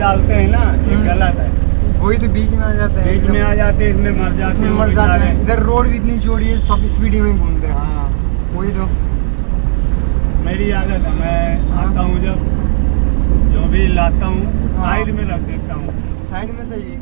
डालते हैं ना, ये गलत है। वही तो बीच में आ जाते हैं, बीच में आ जाते हैं, इसमें मर जाते हैं, मर जाते हैं। इधर रोड भी इतनी चौड़ी है, सब स्पीड में घूमते हैं। हाँ वही तो मेरी आदत है, मैं आता हूँ जब जो भी लाता हूँ साइड में रख देता हूँ। साइड में सही है।